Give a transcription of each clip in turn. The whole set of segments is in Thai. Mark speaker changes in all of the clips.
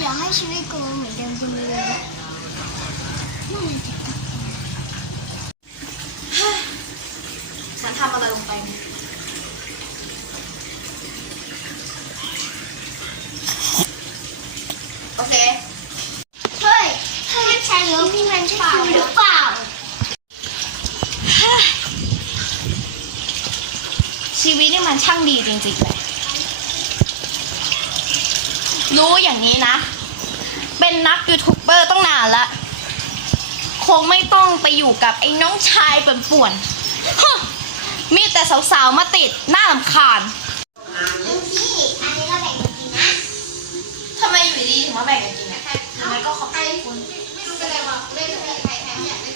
Speaker 1: อยากให้ชีวิตกูเหมือนเดิมจังเลยเมื่อไหร่จะกลับ
Speaker 2: ฉันทำอะไรลงไปเนี่ยโอเค
Speaker 1: เฮ้ยให้ใช้รถนี่มันใช่กูหรือเปล่า
Speaker 2: ชีวิตนี่มันช่างดีจริงๆเลย รู้อย่างนี้นะ เป็นนักยูทูบเบอร์ต้องนานละ คงไม่ต้องไปอยู่กับไอ้น้องชายป่วนๆฮะมีแต่สาวๆ มาติดน่าลำคาญ
Speaker 1: พี่อันนี้เราแบ่งกันกินนะ
Speaker 2: ทำไมอยู่ดีถึงมาแบ่งกันกินนะทำไมก็เขาใกล้คุณ
Speaker 1: ไม่รู้เป็นไรวะเล่นใครใครอยากได้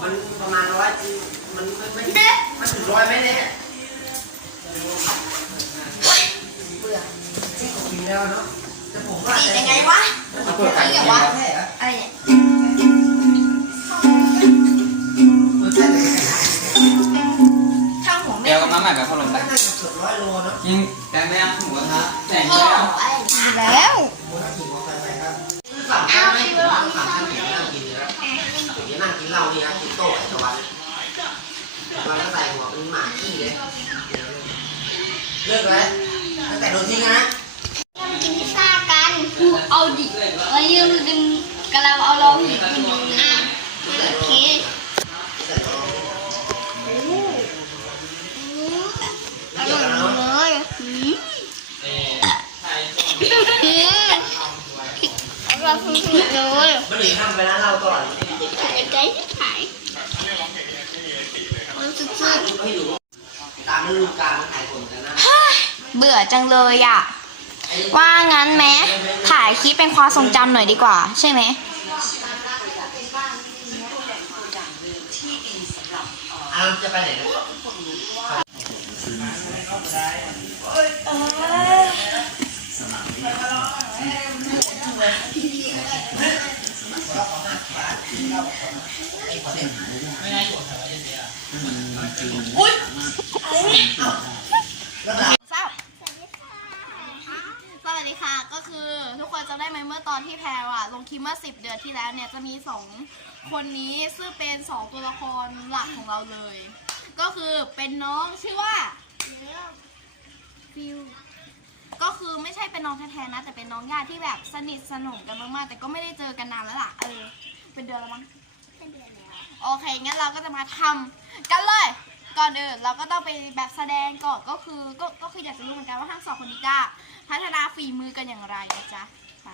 Speaker 3: มันประมาณร้อยมันไม่ไม่มันถึงร้อยไหมเนี่ย
Speaker 2: เบื่อ
Speaker 3: กิน แล้วเนาะแต่ผมว่า
Speaker 2: ดียังไงวะ
Speaker 3: มันเปิดขายอย่างวะใช่เหรอะ
Speaker 2: ไรเนี่ย
Speaker 3: มันใช่แต่ไก่
Speaker 2: ช่างหัวแม่
Speaker 4: เดี๋ยวกับน้ำใหม่แบบพัดลมไป
Speaker 3: น่าจะเกือบร้อยโลเนาะ
Speaker 4: จริงแต่ไม่เอาหมูกระทะแต่ง
Speaker 2: พ่อ
Speaker 4: ไม่เอา
Speaker 2: อะไรแล้ว
Speaker 3: โมน่ากินมอเตอร์ไซค์ครับสามข้าวไม่ผมว่าสามข้าวผมนั่งกินเลยนะผมจะนั่งกินเหล้านี่นะกินโต๊ะไอ้ตะวันวันก็ใส่หัวเป็นหมาขี้เลยเลิกเลยตั้งแต่โดนทิ้งนะ
Speaker 1: นพิซซ่ากันเอาดิเรายืมดึงกระลาเอาเราหินมันดึงอะโอเค
Speaker 3: แต่ก็
Speaker 1: อร่อยเลยอืมอืมอร่อยสุดๆเลย
Speaker 3: ไม่หนีทำไปร้านเราก่อน
Speaker 1: ไก่ไก่ที่ขายมันสุด
Speaker 3: ไม่รู้ตามฤดูกาลมันถ่ายผลกันนะ
Speaker 2: เบื่อจังเลยอะ ว่างั้นไหมถ่ายคลิปเป็นความทรงจำหน่อยดีกว่า ใช่ไหม
Speaker 3: อาจะไปไหนนะ
Speaker 2: เศร้าว ดีค่ะ ก็คือทุกคนจำได้ไหมเมื่อตอนที่แพรอะลงคลิปเมื่อสิบเดือนที่แล้วเนี่ยจะมีสองคนนี้ซึ่งเป็นสองตัวละครหลักของเราเลย ก็คือเป็นน้องชื่อว่า
Speaker 1: ฟิว
Speaker 2: ก็คือไม่ใช่เป็นน้องแท้ๆนะ แต่เป็นน้องญาติที่แบบสนิทสนมกันมากๆ แต่ก็ไม่ได้เจอกันนานแล้วล่ะเออเป็นเดือนแล้วมั้ง
Speaker 1: เป็นเดือนแล้ว
Speaker 2: โอเคงั้นเราก็จะมาทำกันเลย ก่อนอื่นเราก็ต้องไปแบบแสดงก่อนก็คือก็ก็คืออยากจะรู้เหมือนกันว่าทั้งสองคนนี้จะพัฒนาฝีมือกันอย่างไรนะจ๊ะไป